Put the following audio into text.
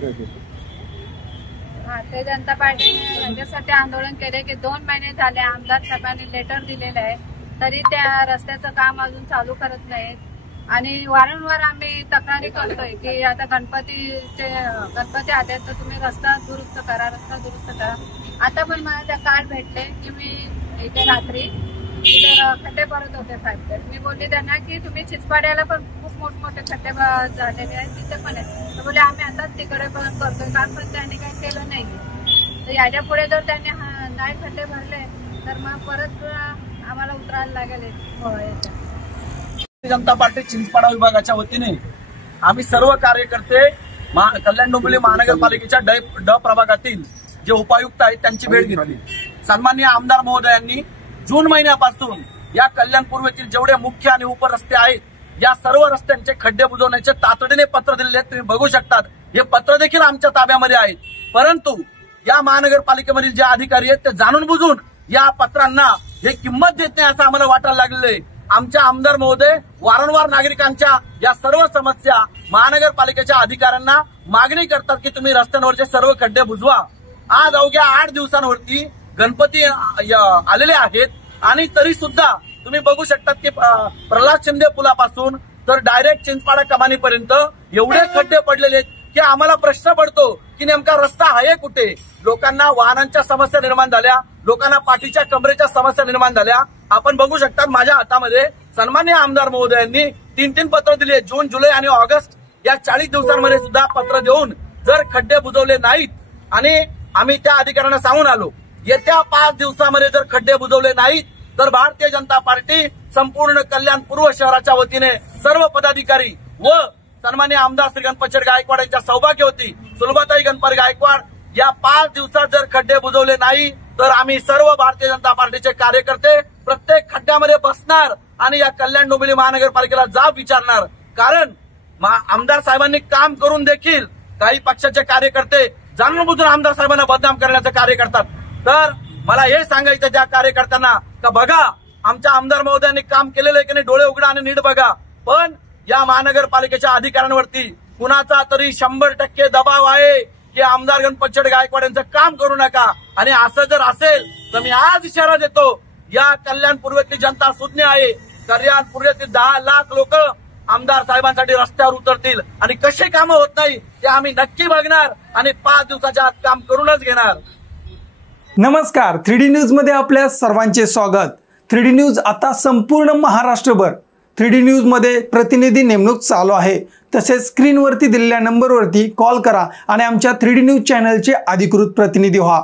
भारतीय जनता पार्टीने याच्यासाठी आंदोलन केले की 2 महिने झाले आमदार साहेबांनी लेटर दिलेलं आहे, तरी त्या रस्त्याचं काम अजून चालू करत नाहीत। आणि वारंवार आम्ही तक्रारी करतोय की आता गणपती आले तर तुम्ही रस्ता दुरुस्त करा, रस्ता दुरुस्त करा। आता पण मला त्या कार्ड भेटले की मी इथे रात्री खड्डे भरत होते साहेब, तर मी बोलली त्यांना की तुम्ही चिचपाड्याला पण खूप मोठमोठे खड्डे झालेले आहेत, तिथे पण आहेत। तर बोले आम्ही आता तिकडे पण करतोय काम, पण त्यांनी काही केलं नाही। तर याच्या पुढे जर त्यांनी नाही खड्डे भरले तर मग परत आम्हाला उतरायला लागेल। भारतीय जनता पार्टी चिंचपाडा विभागाच्या वतीने आम्ही सर्व कार्यकर्ते कल्याण डोंबिवली महानगरपालिकेच्या ड प्रभागातील जे उपायुक्त आहेत त्यांची भेट घेतली। सन्माननीय आमदार महोदयांनी जून महिन्यापासून या कल्याण पूर्वेतील जेवढे मुख्य आणि उपरस्ते आहेत या सर्व रस्त्यांचे खड्डे बुजवण्याचे तातडीने पत्र दिलेले आहेत। तुम्ही बघू शकतात, हे पत्र देखील आमच्या ताब्यामध्ये आहेत, परंतु या महानगरपालिकेमधील जे अधिकारी आहेत ते जाणून बुजून या पत्रांना हे किंमत देत नाही असं आम्हाला वाटायला लागलेलं आहे। आमच्या आमदार महोदय वारंवार नागरिकांच्या या सर्व समस्या महानगरपालिकेच्या अधिकाऱ्यांना मागणी करतात की तुम्ही रस्त्यांवरचे सर्व खड्डे बुजवा। आज अवघ्या 8 दिवसांवरती गणपती आलेले आहेत आणि तरी सुद्धा तुम्ही बघू शकतात की प्रल्हाद शिंदे पुलापासून तर डायरेक्ट चिंचपाडा कमानीपर्यंत एवढे खड्डे पडलेले आहेत की आम्हाला प्रश्न पडतो की नेमका रस्ता आहे कुठे। लोकांना वाहनांच्या समस्या निर्माण झाल्या, लोकांना पाठीच्या कमरेच्या समस्या निर्माण झाल्या। आपण बघू शकता माझ्या हातामध्ये सन्माननीय आमदार महोदयांनी 3 पत्र दिले। जून, जुलै आणि ऑगस्ट या 40 दिवसांमध्ये सुद्धा पत्र देऊन जर खड्डे बुजवले नाहीत आणि आम्ही त्या अधिकाऱ्यांना सांगून आलो येत्या 5 दिवसामध्ये जर खड्डे बुजवले नाहीत तर भारतीय जनता पार्टी संपूर्ण कल्याण पूर्व शहराच्या वतीने सर्व पदाधिकारी व सन्माननीय आमदार श्री गणपत गायकवाड यांच्या सौभाग्यवती सुलभाताई गणपत गायकवाड या 5 दिवसात जर खड्डे बुजवले नाही तर आम्ही सर्व भारतीय जनता पार्टीचे कार्यकर्ते प्रत्येक खड्ड्यामध्ये बसणार आणि या कल्याण डोंबिवली महानगरपालिकेला जाब विचारणार। कारण आमदार साहेबांनी काम करून देखील काही पक्षाचे कार्यकर्ते जाणून बुजून आमदार साहेबांना बदनाम करण्याचं कार्य करतात। तर मला हे सांगायचं त्या कार्यकर्त्यांना का बघा आमच्या आमदार महोदयांनी काम केलेलं आहे की नाही, डोळे उघडा आणि नीट बघा। पण या महानगरपालिकेच्या अधिकाऱ्यांवरती कुणाचा तरी 100% दबाव आहे की आमदार गणपत गायकवाड यांचं काम करू नका। आणि असं जर असेल तर मी आज इशारा देतो, या कल्याण पूर्वेतली जनता सुज्ञ आहे। कल्याण पूर्वेतील 10 लाख लोक आमदार साहेबांसाठी रस्त्यावर उतरतील आणि कसे कामं होत नाही ते आम्ही नक्की बघणार आणि 5 दिवसाच्या आत काम करूनच घेणार। नमस्कार, 3D न्यूज मध्ये आपल्या सर्वांचे स्वागत। 3D न्यूज आता संपूर्ण महाराष्ट्रभर 3D न्यूज मध्ये प्रतिनिधी नेमणूक चालू आहे। तसेच स्क्रीनवरती दिलेल्या नंबरवरती कॉल करा आणि आमच्या 3D न्यूज चॅनलचे अधिकृत प्रतिनिधी व्हा।